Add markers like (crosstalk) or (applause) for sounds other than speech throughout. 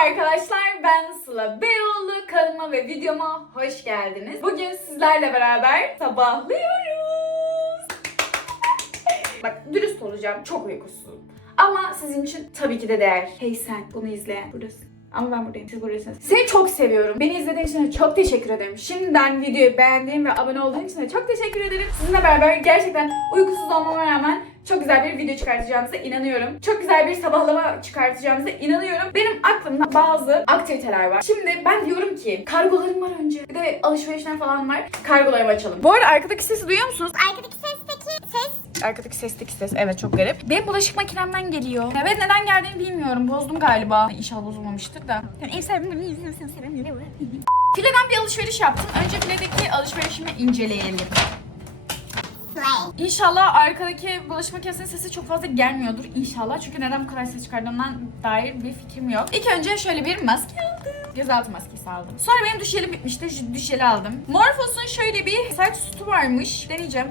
arkadaşlar ben Sıla Beyoğlu kanalıma ve videoma hoş geldiniz. Bugün sizlerle beraber sabahlıyoruz. (laughs) Bak dürüst olacağım çok uykusuzum. Ama sizin için tabii ki de değer. Hey sen bunu izleyen buradasın. Ama ben buradayım. Siz buradasınız. Seni çok seviyorum. Beni izlediğin için çok teşekkür ederim. Şimdiden videoyu beğendiğin ve abone olduğun için de çok teşekkür ederim. Sizinle beraber gerçekten uykusuz olmama rağmen çok güzel bir video çıkartacağımıza inanıyorum. Çok güzel bir sabahlama çıkartacağımıza inanıyorum. Benim aklımda bazı aktiviteler var. Şimdi ben diyorum ki kargolarım var önce. Bir de alışverişler falan var. Kargolarımı açalım. Bu arada arkadaki sesi duyuyor musunuz? Arkadaki Arkadaki sesteki ses. Evet çok garip. Benim bulaşık makinemden geliyor. Evet neden geldiğini bilmiyorum. Bozdum galiba. İnşallah bozulmamıştır da. yani ev yüzünü seven ne var? Fileden bir alışveriş yaptım. Önce filedeki alışverişimi inceleyelim. İnşallah arkadaki bulaşık makinesinin sesi çok fazla gelmiyordur. İnşallah. Çünkü neden bu kadar ses çıkardığından dair bir fikrim yok. İlk önce şöyle bir maske aldım. Gözaltı maskesi aldım. Sonra benim duş jelim bitmişti. Jeli aldım. Morphos'un şöyle bir saç sütü varmış. Deneyeceğim.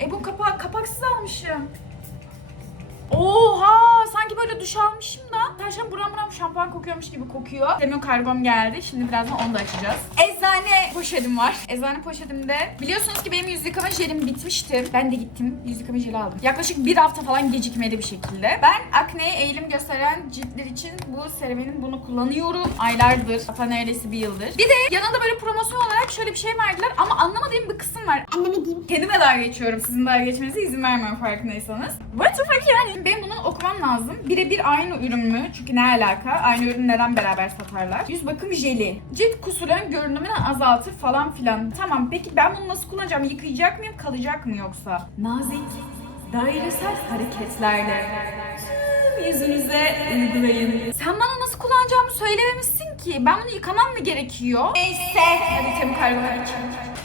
E bu kapak, kapaksız almışım. Oha! Sanki böyle duş almışım da. Tavşan buram buram şampuan kokuyormuş gibi kokuyor. Demir kargom geldi. Şimdi birazdan onu da açacağız. Eczane poşetim var. Eczane poşetimde biliyorsunuz ki benim yüz yıkama jelim bitmişti. Ben de gittim yüz yıkama jeli aldım. Yaklaşık bir hafta falan gecikmeli bir şekilde. Ben akneye eğilim gösteren ciltler için bu seruminin bunu kullanıyorum. Aylardır. Hatta neredeyse bir yıldır. Bir de yanında böyle promosyon olarak şöyle bir şey verdiler ama anlamadığım bir kısım var. Diyeyim. Kendime dalga geçiyorum. Sizin dalga geçmenize izin vermiyorum farkındaysanız. What the fuck yani? Benim bunu okumam lazım. Birebir aynı ürün mü? Çünkü ne alaka? Aynı ürün neden beraber satarlar? Yüz bakım jeli. Cilt kusurların görünümünü azaltır falan filan. Tamam peki ben bunu nasıl kullanacağım? Yıkayacak mıyım? Kalacak mı yoksa? Nazik, dairesel hareketlerle tüm yüzünüze uygulayın. Sen bana nasıl kullanacağımı söylememişsin ki. Ben bunu yıkamam mı gerekiyor? Neyse. Hadi için.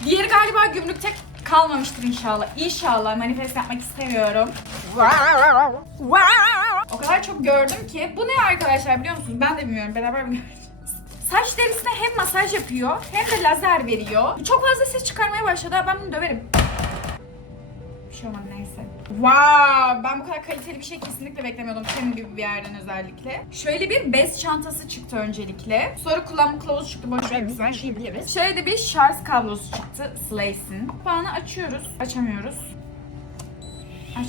Diğeri galiba gümrükte kalmamıştır inşallah. İnşallah manifest yapmak istemiyorum. O kadar çok gördüm ki. Bu ne arkadaşlar biliyor musunuz? Ben de bilmiyorum. Beraber mi? Saç derisine hem masaj yapıyor hem de lazer veriyor. Çok fazla ses çıkarmaya başladı. Ben bunu döverim. Şey olmadı neyse. Wow! Ben bu kadar kaliteli bir şey kesinlikle beklemiyordum. Senin gibi bir yerden özellikle. Şöyle bir bez çantası çıktı öncelikle. Sonra kullanma kılavuzu çıktı. Boş ver güzel şey biliriz. Şöyle de bir şarj kablosu çıktı. Slace'in. Kapağını açıyoruz. Açamıyoruz. Aç.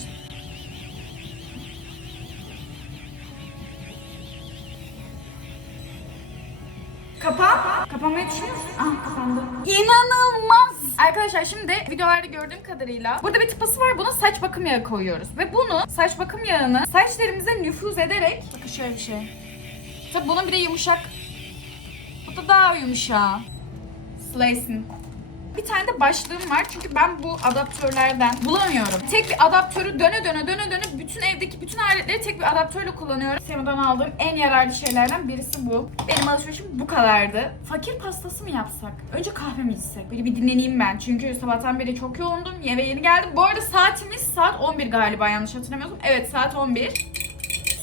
Kapan. Kapanmayı düşünüyor musun? Ah kapandı. İnanılmaz. Arkadaşlar şimdi videolarda gördüğüm kadarıyla burada bir tıpası var. Buna saç bakım yağı koyuyoruz. Ve bunu saç bakım yağını saçlarımıza nüfuz ederek bakın şöyle bir şey. Tabi bunun bir de yumuşak. Bu da daha yumuşak. Slice'in. Bir tane de başlığım var çünkü ben bu adaptörlerden bulamıyorum. Tek bir adaptörü döne döne döne döne bütün evdeki bütün aletleri tek bir adaptörle kullanıyorum. Semu'dan aldığım en yararlı şeylerden birisi bu. Benim alışverişim bu kadardı. Fakir pastası mı yapsak? Önce kahve mi içsek? Böyle bir dinleneyim ben. Çünkü sabahtan beri çok yoğundum. Eve yeni geldim. Bu arada saatimiz saat 11 galiba yanlış hatırlamıyorsam. Evet saat 11.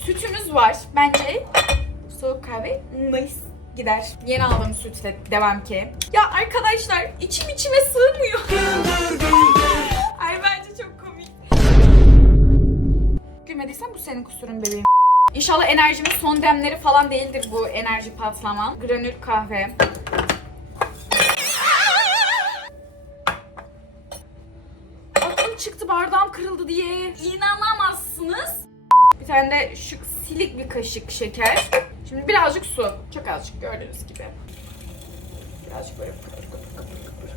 Sütümüz var. Bence soğuk kahve nice gider. Yeni aldığım sütle devam ki. Ya arkadaşlar içim içime sığmıyor. (laughs) Ay bence çok komik. Gülmediysen bu senin kusurun bebeğim. İnşallah enerjimin son demleri falan değildir bu enerji patlamam. Granül kahve. Aklım çıktı bardağım kırıldı diye. İnanamazsınız. Bir tane de şu silik bir kaşık şeker. Şimdi birazcık su. Çok azıcık gördüğünüz gibi. Birazcık böyle kıpır kıpır kıpır kıpır.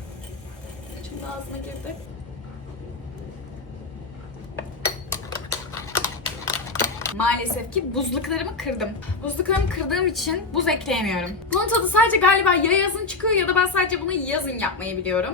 Şimdi ağzına girdi. Maalesef ki buzluklarımı kırdım. Buzluklarımı kırdığım için buz ekleyemiyorum. Bunun tadı sadece galiba ya yazın çıkıyor ya da ben sadece bunu yazın yapmayı biliyorum.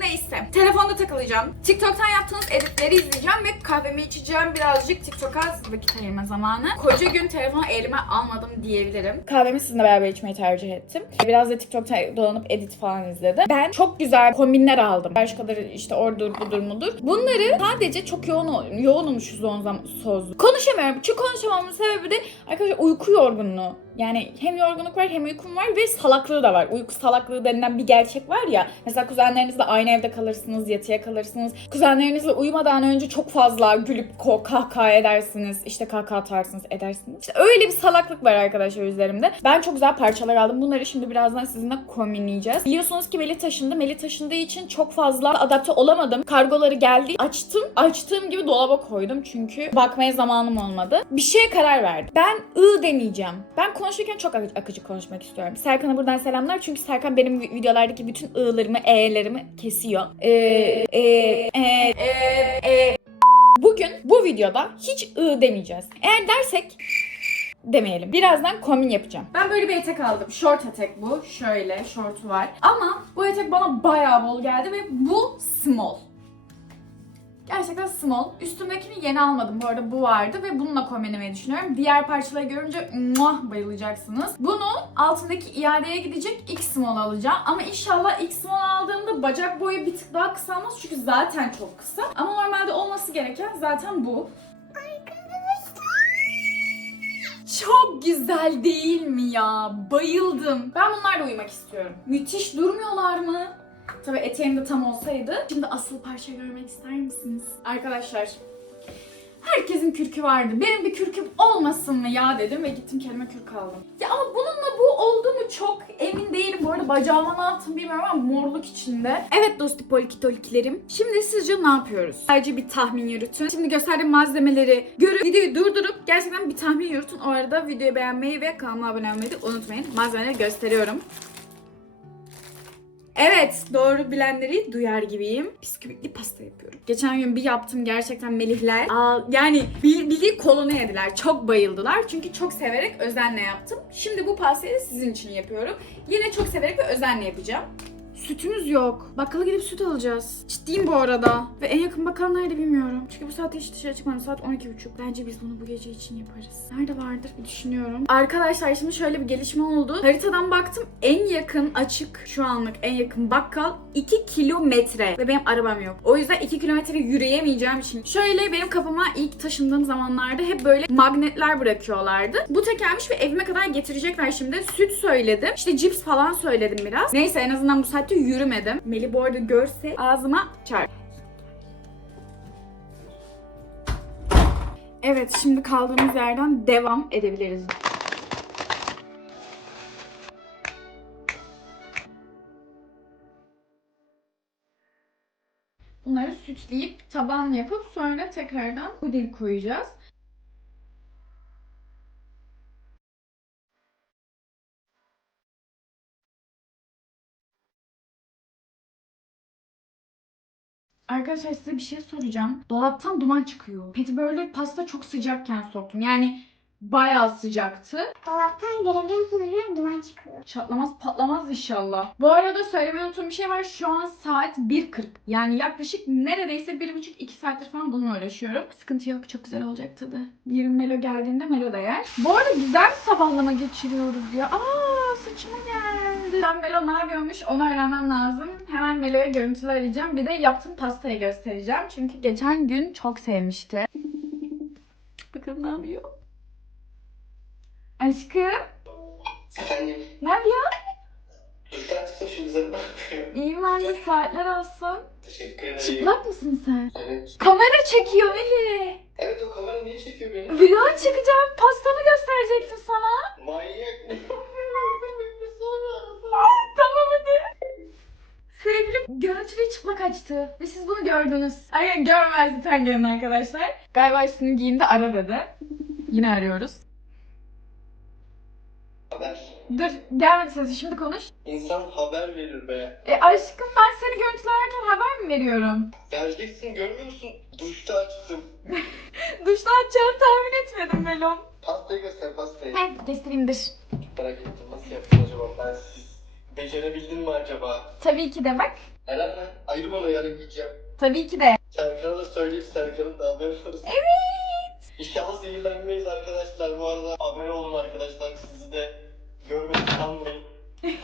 Neyse. Telefonda takılacağım. TikTok'tan yaptığınız editleri izleyeceğim ve kahvemi içeceğim. Birazcık TikTok'a vakit ayırma zamanı. Koca gün telefonu elime almadım diyebilirim. Kahvemi sizinle beraber içmeyi tercih ettim. Biraz da TikTok'ta dolanıp edit falan izledim. Ben çok güzel kombinler aldım. Başkaları işte ordur budur mudur. Bunları sadece çok yoğun yoğunum şu son zaman söz. Konuşamıyorum. Çünkü konuşamamın sebebi de arkadaşlar uyku yorgunluğu. Yani hem yorgunluk var hem uykum var ve salaklığı da var. Uyku salaklığı denilen bir gerçek var ya. Mesela kuzenlerinizle aynı evde kalırsınız, yatıya kalırsınız. Kuzenlerinizle uyumadan önce çok fazla gülüp kahkaha edersiniz. İşte kahkaha atarsınız, edersiniz. İşte öyle bir salaklık var arkadaşlar üzerimde. Ben çok güzel parçalar aldım. Bunları şimdi birazdan sizinle kombinleyeceğiz. Biliyorsunuz ki Melih taşındı. Melih taşındığı için çok fazla adapte olamadım. Kargoları geldi. Açtım. Açtığım gibi dolaba koydum. Çünkü bakmaya zamanım olmadı. Bir şeye karar verdim. Ben ı demeyeceğim. Ben konuşurken çok ak- akıcı konuşmak istiyorum. Serkan'a buradan selamlar. Çünkü Serkan benim vi- videolardaki bütün ı'larımı, e'lerimi kesiyor. Ee, e, e, e, e. Bugün bu videoda hiç ı demeyeceğiz. Eğer dersek demeyelim. Birazdan kombin yapacağım. Ben böyle bir etek aldım. Short etek bu. Şöyle şortu var. Ama bu etek bana bayağı bol geldi ve bu small. Gerçekten small. Üstümdekini yeni almadım. Bu arada bu vardı ve bununla kombinlemeyi düşünüyorum. Diğer parçaları görünce muah bayılacaksınız. Bunu altındaki iadeye gidecek X small alacağım. Ama inşallah X small aldığımda bacak boyu bir tık daha kısalmaz. Çünkü zaten çok kısa. Ama normalde olması gereken zaten bu. Çok güzel değil mi ya? Bayıldım. Ben bunlarla uyumak istiyorum. Müthiş durmuyorlar mı? Tabii eteğim de tam olsaydı. Şimdi asıl parçayı görmek ister misiniz? Arkadaşlar Herkesin kürkü vardı. Benim bir kürküm olmasın mı ya dedim ve gittim kendime kürk aldım. Ya ama bununla bu oldu mu çok emin değilim. Bu arada bacağıma ne yaptım bilmiyorum ama morluk içinde. Evet dostu polkitolkilerim. Şimdi sizce ne yapıyoruz? Sadece bir tahmin yürütün. Şimdi gösterdiğim malzemeleri görüp videoyu durdurup gerçekten bir tahmin yürütün. O arada videoyu beğenmeyi ve kanalıma abone olmayı unutmayın. Malzemeleri gösteriyorum. Evet, doğru bilenleri duyar gibiyim. Bisküvitli pasta yapıyorum. Geçen gün bir yaptım gerçekten Melihler. Aa, yani bil- bildiği kolunu yediler. Çok bayıldılar. Çünkü çok severek özenle yaptım. Şimdi bu pastayı sizin için yapıyorum. Yine çok severek ve özenle yapacağım. Sütümüz yok. Bakkala gidip süt alacağız. Ciddiyim bu arada. Ve en yakın bakkal nerede bilmiyorum. Çünkü bu saatte hiç dışarı çıkmadım. Saat 12.30. Bence biz bunu bu gece için yaparız. Nerede vardır bir düşünüyorum. Arkadaşlar şimdi şöyle bir gelişme oldu. Haritadan baktım. En yakın açık şu anlık en yakın bakkal 2 kilometre. Ve benim arabam yok. O yüzden 2 kilometre yürüyemeyeceğim için. Şöyle benim kapıma ilk taşındığım zamanlarda hep böyle magnetler bırakıyorlardı. Bu tekelmiş ve evime kadar getirecekler şimdi. Süt söyledim. İşte cips falan söyledim biraz. Neyse en azından bu saatte yürümedim. Meli bu arada görse ağzıma çarp. Evet şimdi kaldığımız yerden devam edebiliriz. Bunları sütleyip taban yapıp sonra tekrardan puding koyacağız. Arkadaşlar size bir şey soracağım. Dolaptan duman çıkıyor. Petibörlü pasta çok sıcakken soktum. Yani bayağı sıcaktı. Dolaptan gelebilen sınırına duman çıkıyor. Çatlamaz patlamaz inşallah. Bu arada söylemeyi unuttuğum bir şey var. Şu an saat 1.40. Yani yaklaşık neredeyse 1.5-2 saattir falan bununla uğraşıyorum. Sıkıntı yok. Çok güzel olacak tadı. Yarın Melo geldiğinde Melo da yer. Bu arada güzel bir sabahlama geçiriyoruz ya. Aa saçıma geldi. Ben Melo ne yapıyormuş onu öğrenmem lazım. Hemen Melo'ya görüntüler arayacağım. Bir de yaptığım pastayı göstereceğim. Çünkü geçen gün çok sevmişti. Bakın ne yapıyor. Aşkım. Efendim, Ne yapıyor? şimdi bakıyorum. İyiyim ben de saatler olsun. Teşekkür ederim. Çıplak mısın sen? Evet. Kamera çekiyor Eli. Evet o kamera niye çekiyor beni? Vlog çekeceğim. Pastanı gösterecektim sana. Manyak. tamam hadi. Görüntülü çıplak açtı. Ve siz bunu gördünüz. Hayır görmez lütfen gelin arkadaşlar. Galiba üstünü giyindi ara dedi. Yine arıyoruz. Haber. Dur gelmedi sesi şimdi konuş. İnsan haber verir be. E aşkım ben seni görüntülerken haber mi veriyorum? Vereceksin görmüyor musun? Duşta açtım. (laughs) Duştan açacağını tahmin etmedim Melon. Pastayı göster pastayı. Heh teslimdir. Merak ettim nasıl yaptın acaba ben siz. Becerebildin mi acaba? Tabii ki de bak. Lan. Ayrı bana yarın gideceğim. Tabii ki de. Serkan'a da söyleyip Serkan'ın da haber alırız. Evet. İnşallah zehirlenmeyiz arkadaşlar. Bu arada abone olun arkadaşlar. Sizi de görmeyi sanmayın. (laughs)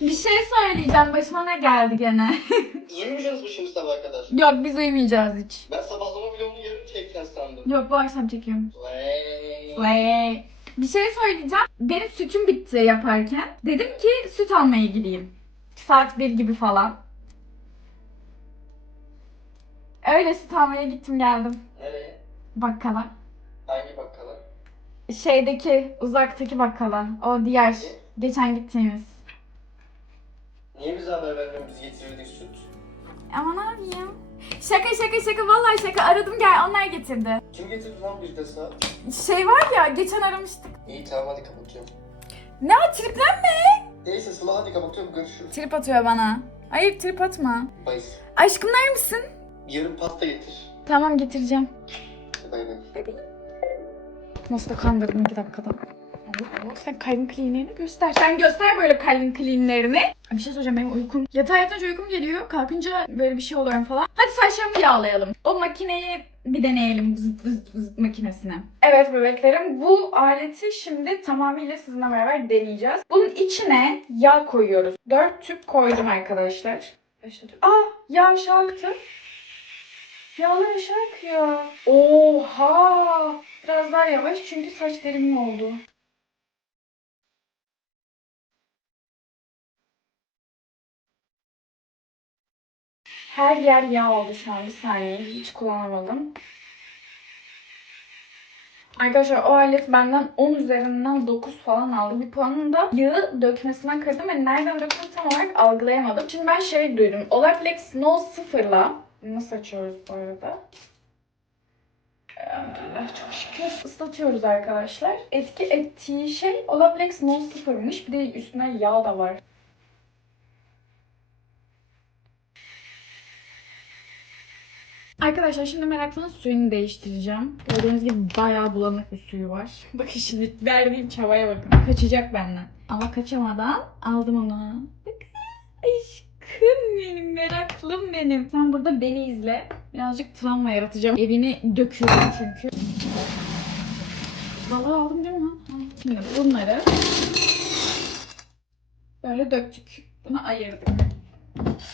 Bir şey söyleyeceğim. Başıma ne geldi gene? (laughs) Uyumayacaksınız mı şimdi sabaha kadar? Yok biz uyumayacağız hiç. Ben sabahlama vlogunu yarın çekeceğim sandım. Yok bu akşam çekiyorum. Vay. Vay. Bir şey söyleyeceğim. Benim sütüm bitti yaparken. Dedim ki süt almaya gideyim. Saat 1 gibi falan. Öyle süt almaya gittim geldim. Nereye? Bakkala. Hangi bakkala? Şeydeki uzaktaki bakkala. O diğer geçen gittiğimiz. Niye bize haber vermiyorsun biz getirirdik süt? Ama ne yapayım? Şaka şaka şaka vallahi şaka aradım gel onlar getirdi. Kim getirdi lan bir de saat? Şey var ya geçen aramıştık. İyi tamam hadi kapatıyorum. Ne triplenme? Neyse Sıla hadi kapatıyorum görüşürüz. Trip atıyor bana. Hayır trip atma. Bay. Aşkım der Yarın pasta getir. Tamam getireceğim. Bay bay. Nasıl da kandırdım iki dakikada. Sen kalbin kliniğini göster. Sen göster böyle kalbin kliniğlerini. Bir şey söyleyeceğim benim uykum. Yatağa yatınca uykum geliyor. Kalkınca böyle bir şey oluyorum falan. Hadi saçlarımı yağlayalım. O makineyi bir deneyelim. Vızıt vızıt vızıt makinesini. Evet bebeklerim bu aleti şimdi tamamıyla sizinle beraber deneyeceğiz. Bunun içine yağ koyuyoruz. 4 tüp koydum arkadaşlar. Beş tüp. Aa yağ aşağı aktı. Aşağı akıyor. Oha! Biraz daha yavaş çünkü saç derimin oldu. Her yer yağ oldu şu an. Bir saniye. Hiç kullanamadım. Arkadaşlar o alet benden 10 üzerinden 9 falan aldı. Bir puanını da yağı dökmesinden kırdım ve nereden döktüğünü tam olarak algılayamadım. Şimdi ben şey duydum. Olaplex No 0'la nasıl açıyoruz bu arada? Çok şükür ıslatıyoruz arkadaşlar. Etki ettiği şey Olaplex No 0'mış. Bir de üstüne yağ da var. Arkadaşlar şimdi meraktan suyunu değiştireceğim. Gördüğünüz gibi bayağı bulanık bir suyu var. (laughs) Bakın şimdi verdiğim çabaya bakın. Kaçacak benden. Ama kaçamadan aldım onu. Bakın aşkım benim meraklım benim. Sen burada beni izle. Birazcık travma yaratacağım. Evini döküyorum çünkü. Vallahi aldım değil mi? Şimdi bunları böyle döktük. Bunu ayırdık.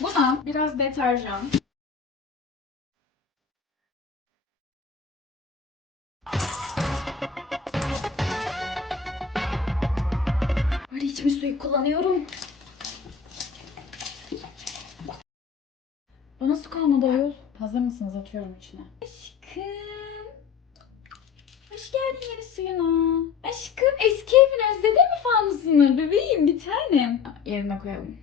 Buna biraz deterjan, Böyle içme suyu kullanıyorum. Bu nasıl kalmadı ayol? Hazır mısınız? Atıyorum içine. Aşkım. Hoş geldin yeni suyuna. Aşkım eski evin özledin mi fanusunu? Bebeğim bir tanem. Yerine koyalım.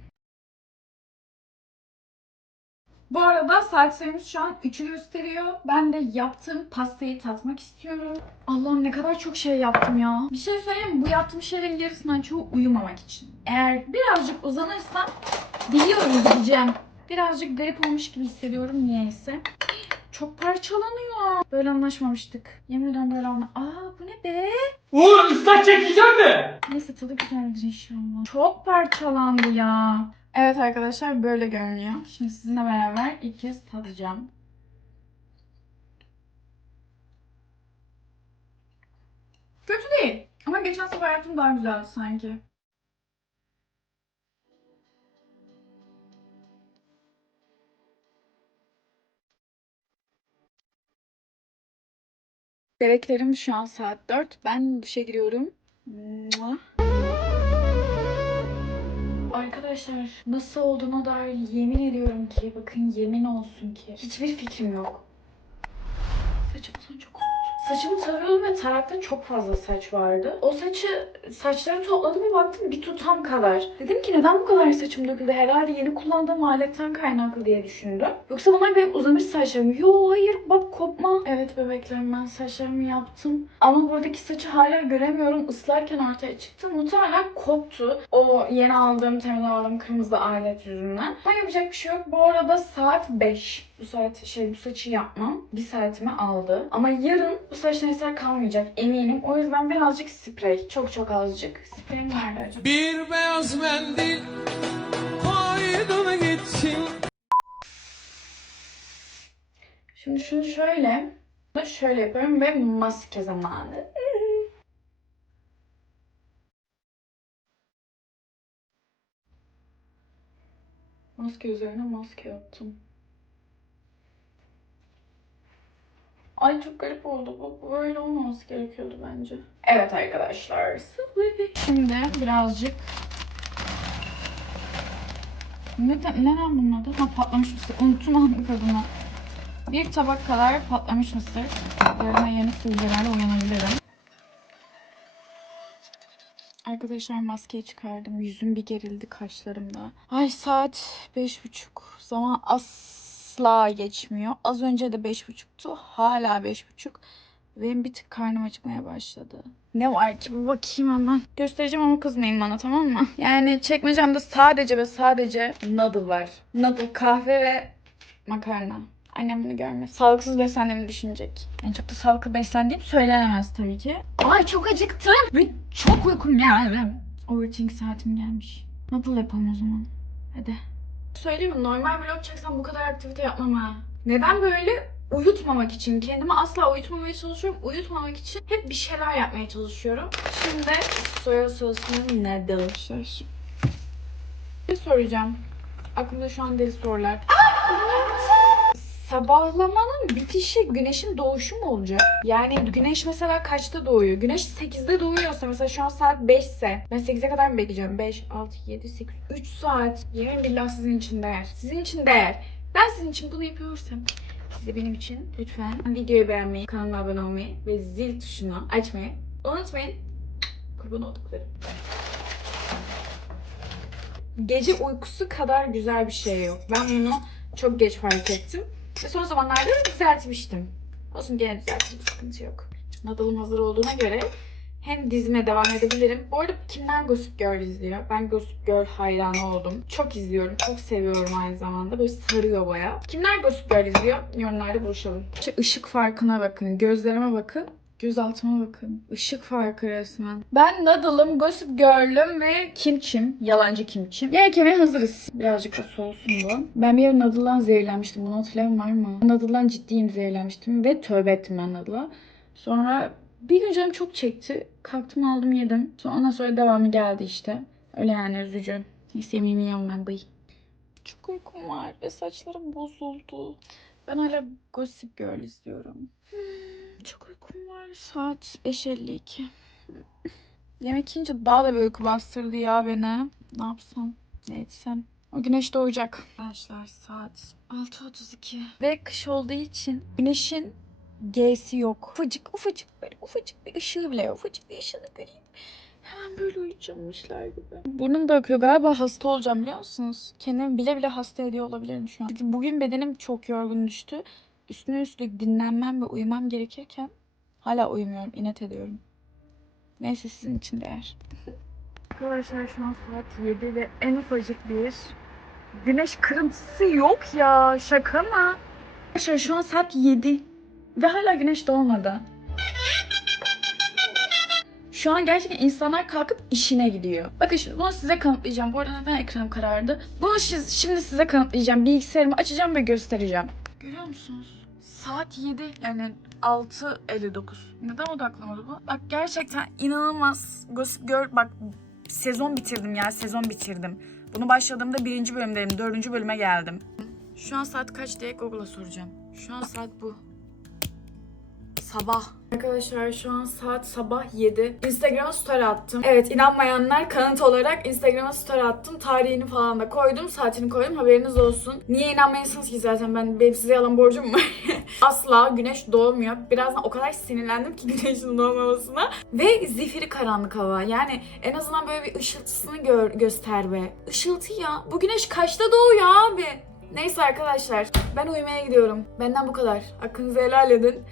Bu arada saat sayımız şu an 3'ü gösteriyor. Ben de yaptığım pastayı tatmak istiyorum. Allah'ım ne kadar çok şey yaptım ya. Bir şey söyleyeyim mi? Bu yaptığım şeylerin yarısından çoğu uyumamak için. Eğer birazcık uzanırsam biliyorum gideceğim. Birazcık garip olmuş gibi hissediyorum niyeyse. Çok parçalanıyor. Böyle anlaşmamıştık. Yemin ederim böyle anla... Aa bu ne be? Uğur ıslak çekeceğim mi? Neyse tadı güzeldir inşallah. Çok parçalandı ya. Evet arkadaşlar böyle görünüyor. Şimdi sizinle beraber ilk kez tadacağım. Kötü değil. Ama geçen sefer yaptığım daha güzeldi sanki. Bebeklerim şu an saat 4. Ben duşa giriyorum. Arkadaşlar nasıl olduğuna dair yemin ediyorum ki bakın yemin olsun ki hiçbir fikrim yok. Saçım çok. Saçımı tarıyorum ve tarakta çok fazla saç vardı. O saçı saçları topladım ve baktım bir tutam kadar. Dedim ki neden bu kadar saçım döküldü? Herhalde yeni kullandığım aletten kaynaklı diye düşündüm. Yoksa bunlar benim uzamış saçlarım. Yo hayır bak kopma. Evet bebeklerim ben saçlarımı yaptım. Ama buradaki saçı hala göremiyorum. Islarken ortaya çıktı. Muhtemelen koptu. O yeni aldığım, temiz aldığım kırmızı alet yüzünden. Ama yapacak bir şey yok. Bu arada saat 5. Bu saat şey bu saçı yapmam. Bir saatimi aldı. Ama yarın bu saçtan eser kalmayacak eminim. O yüzden birazcık sprey. Çok çok azıcık. Spreyim nerede acaba? Bir beyaz mendil koydun gitsin. Şimdi şunu şöyle, bunu şöyle yapıyorum ve maske zamanı. Maske üzerine maske yaptım. Ay çok garip oldu. Bu böyle olmaması gerekiyordu bence. Evet arkadaşlar. Şimdi birazcık ne, neden bunun adı? Ha patlamış mısır. Unuttum kadına. Bir tabak kadar patlamış mısır. Yarına yeni sivilcelerle uyanabilirim. Arkadaşlar maskeyi çıkardım. Yüzüm bir gerildi kaşlarımda. Ay saat beş buçuk. Zaman asla geçmiyor. Az önce de beş buçuktu. Hala beş buçuk. Benim bir tık karnım acıkmaya başladı. Ne var ki bir bakayım hemen. Göstereceğim ama kızmayın bana tamam mı? Yani çekmecemde sadece ve sadece noodle var. Noodle, kahve ve makarna. Annem bunu görmez. Sağlıksız beslendiğimi düşünecek. En çok da sağlıklı beslendiğim söylenemez tabii ki. Ay çok acıktım. Ve çok uykum geldi. Overthink saatim gelmiş. Noodle yapalım o zaman. Hadi. Söyleyeyim mi? Normal vlog çeksem bu kadar aktivite yapmam ha. Neden böyle? Uyutmamak için. Kendimi asla uyutmamaya çalışıyorum. Uyutmamak için hep bir şeyler yapmaya çalışıyorum. Şimdi soya soslu noodle. Şöyle. Bir soracağım. Aklımda şu an deli sorular. Sabahlamanın bitişi güneşin doğuşu mu olacak? Yani güneş mesela kaçta doğuyor? Güneş 8'de doğuyorsa mesela şu an saat 5 ise ben 8'e kadar mı bekleyeceğim? 5, 6, 7, 8, 3 saat. Yemin billah sizin için değer. Sizin için değer. Ben sizin için bunu yapıyorsam siz de benim için lütfen videoyu beğenmeyi, kanalıma abone olmayı ve zil tuşunu açmayı unutmayın. Kurban olduklarım. Gece uykusu kadar güzel bir şey yok. Ben bunu çok geç fark ettim. Son zamanlarda da düzeltmiştim. Olsun gene düzelttim. Sıkıntı yok. Nadalım hazır olduğuna göre hem dizime devam edebilirim. Bu arada kimler Gossip Girl izliyor? Ben Gossip Girl hayranı oldum. Çok izliyorum. Çok seviyorum aynı zamanda. Böyle sarıyor baya. Kimler Gossip Girl izliyor? Yorumlarda buluşalım. Şu ışık farkına bakın. Gözlerime bakın. Göz altıma bakın. Işık farkı resmen. Ben Nadal'ım, Gossip Girl'üm ve Kimçim. Yalancı Kimçim. Yemek yemeye hazırız. Birazcık da soğusun bu. Ben bir ara Nadal'dan zehirlenmiştim. Bunu hatırlayan var mı? Nadal'dan ciddiyim zehirlenmiştim ve tövbe ettim ben Nadal'a. Sonra bir gün canım çok çekti. Kalktım aldım yedim. Sonra ondan sonra devamı geldi işte. Öyle yani üzücü. Neyse yemeğimi yiyemem ben bıy. Çok uykum var ve saçlarım bozuldu. Ben hala Gossip Girl izliyorum. Hmm, (laughs) çok uykum var. Saat 5.52. Yemek yiyince daha da bir uyku bastırdı ya beni. Ne yapsam? Ne etsem? O güneş doğacak. Arkadaşlar saat 6.32. Ve kış olduğu için güneşin G'si yok. Ufacık ufacık böyle ufacık bir ışığı bile yok. Ufacık bir ışığını göreyim. Hemen böyle uyuyacakmışlar gibi. Burnum da akıyor. Galiba hasta olacağım biliyor musunuz? Kendimi bile bile hasta ediyor olabilirim şu an. Çünkü bugün bedenim çok yorgun düştü. Üstüne üstlük dinlenmem ve uyumam gerekirken hala uyumuyorum. İnat ediyorum. Neyse sizin için değer. Arkadaşlar şu an saat 7 ve en ufacık bir güneş kırıntısı yok ya. Şaka mı? Arkadaşlar şu an saat 7 ve hala güneş doğmadı. Şu an gerçekten insanlar kalkıp işine gidiyor. Bakın şimdi bunu size kanıtlayacağım. Bu arada neden ekranım karardı? Bunu şi- şimdi size kanıtlayacağım. Bilgisayarımı açacağım ve göstereceğim. Görüyor musunuz? Saat 7 yani 6.59. Neden odaklamadı bu? Bak gerçekten inanılmaz. Gossip Girl bak sezon bitirdim ya sezon bitirdim. Bunu başladığımda birinci bölümdeyim. Dördüncü bölüme geldim. Şu an saat kaç diye Google'a soracağım. Şu an saat bu. Sabah. Arkadaşlar şu an saat sabah 7. Instagram'a story attım. Evet inanmayanlar kanıt olarak Instagram'a story attım. Tarihini falan da koydum. Saatini koydum. Haberiniz olsun. Niye inanmayasınız ki zaten ben benim size yalan borcum var. (laughs) Asla güneş doğmuyor. Birazdan o kadar sinirlendim ki (laughs) güneşin doğmamasına. Ve zifiri karanlık hava. Yani en azından böyle bir ışıltısını gör, göster be. Işıltı ya. Bu güneş kaçta doğuyor abi? Neyse arkadaşlar ben uyumaya gidiyorum. Benden bu kadar. Hakkınızı helal edin.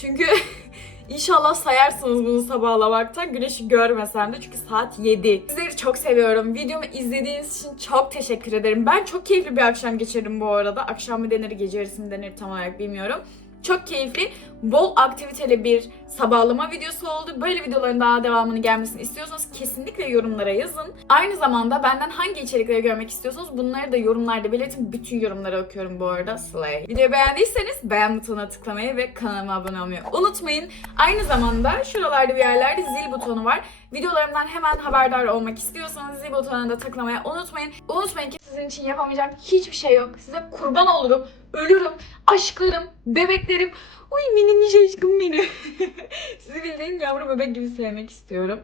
Çünkü (laughs) inşallah sayarsınız bunu sabahlamaktan. Güneşi görmesem de çünkü saat 7. Sizleri çok seviyorum. Videomu izlediğiniz için çok teşekkür ederim. Ben çok keyifli bir akşam geçirdim bu arada. Akşam mı denir, gece yarısı mı denir tam olarak bilmiyorum. Çok keyifli, bol aktiviteli bir sabahlama videosu oldu. Böyle videoların daha devamını gelmesini istiyorsanız kesinlikle yorumlara yazın. Aynı zamanda benden hangi içerikleri görmek istiyorsanız bunları da yorumlarda belirtin. Bütün yorumları okuyorum bu arada. Slay. Videoyu beğendiyseniz beğen butonuna tıklamayı ve kanalıma abone olmayı unutmayın. Aynı zamanda şuralarda bir yerlerde zil butonu var. Videolarımdan hemen haberdar olmak istiyorsanız zil butonuna da tıklamayı unutmayın. Unutmayın ki sizin için yapamayacağım hiçbir şey yok. Size kurban olurum, ölürüm, aşklarım, bebeklerim, Oy mini şaşkın biri. (laughs) Sizi bildiğin yavru bebek gibi sevmek istiyorum.